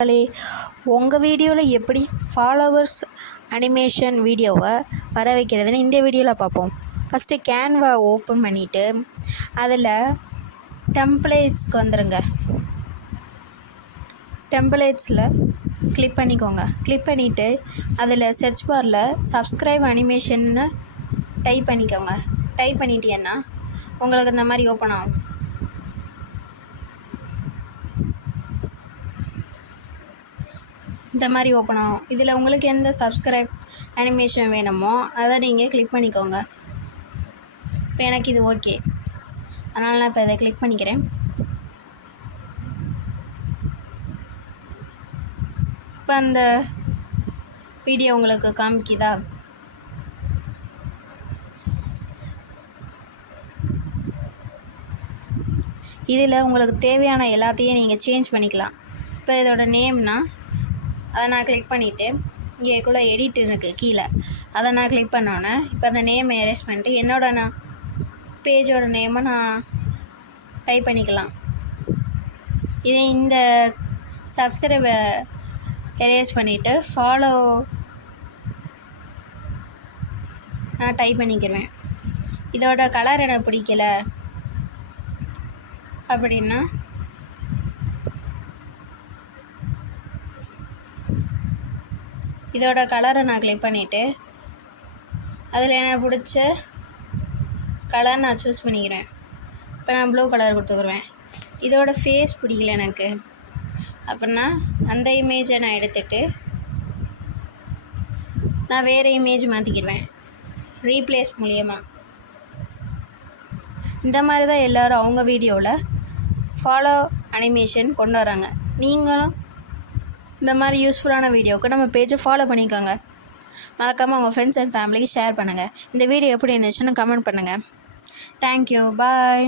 உங்கள் வீடியோவில் எப்படி ஃபாலோவர்ஸ் அனிமேஷன் வீடியோவை வர வைக்கிறதுன்னு இந்த வீடியோவில் பார்ப்போம். ஃபஸ்ட்டு கேன்வா ஓப்பன் பண்ணிவிட்டு அதில் டெம்ப்ளேட்ஸ்க்கு வந்துடுங்க. டெம்ப்ளேட்ஸில் கிளிக் பண்ணிக்கோங்க. கிளிக் பண்ணிவிட்டு அதில் சர்ச் பாரில் சப்ஸ்கிரைப் அனிமேஷன்னு டைப் பண்ணிக்கோங்க. டைப் பண்ணிட்டீங்கன்னா உங்களுக்கு இந்த மாதிரி ஓப்பன் ஆகும். இந்த மாதிரி ஓப்பன் ஆகும். இதில் உங்களுக்கு எந்த சப்ஸ்கிரைப் அனிமேஷன் வேணுமோ அதை நீங்கள் கிளிக் பண்ணிக்கோங்க. இப்போ எனக்கு இது ஓகே, அதனால் நான் இப்போ இதை கிளிக் பண்ணிக்கிறேன். இப்போ அந்த வீடியோ உங்களுக்கு காமிக்குதா? இதில் உங்களுக்கு தேவையான எல்லாத்தையும் நீங்கள் சேஞ்ச் பண்ணிக்கலாம். இப்போ இதோட நேம்னா அதை நான் கிளிக் பண்ணிவிட்டு இங்கேக்குள்ளே எடிட் இருக்குது கீழே, அதை நான் கிளிக் பண்ணோன்னே இப்போ அந்த நேம் எரேஸ் பண்ணிட்டு நான் பேஜோட நேமை நான் டைப் பண்ணிக்கலாம். இதே இந்த சப்ஸ்கிரைபை எரேஸ் பண்ணிவிட்டு ஃபாலோ நான் டைப் பண்ணிக்கிடுவேன். இதோட கலர் எனக்கு பிடிக்கல அப்படின்னா இதோட கலரை நான் கிளிக் பண்ணிவிட்டு அதில் எனக்கு பிடிச்ச கலர் நான் சூஸ் பண்ணிக்கிறேன். இப்போ நான் ப்ளூ கலர் கொடுத்துக்குருவேன். இதோட ஃபேஸ் பிடிக்கல எனக்கு அப்படின்னா அந்த இமேஜை நான் எடுத்துகிட்டு நான் வேறு இமேஜ் மாற்றிக்கிடுவேன் ரீப்ளேஸ் மூலியமாக. இந்த மாதிரி தான் எல்லோரும் அவங்க வீடியோவில் ஃபாலோ அனிமேஷன் கொண்டு வராங்க. நீங்களும் இந்த மாதிரி யூஸ்ஃபுல்லான வீடியோவுக்கு நம்ம பேஜை ஃபாலோ பண்ணிக்கோங்க. மறக்காமல் உங்கள் ஃப்ரெண்ட்ஸ் அண்ட் ஃபேமிலிக்கு ஷேர் பண்ணுங்கள். இந்த வீடியோ எப்படி இருந்துச்சுன்னு கமெண்ட் பண்ணுங்கள். தேங்க்யூ, பாய்.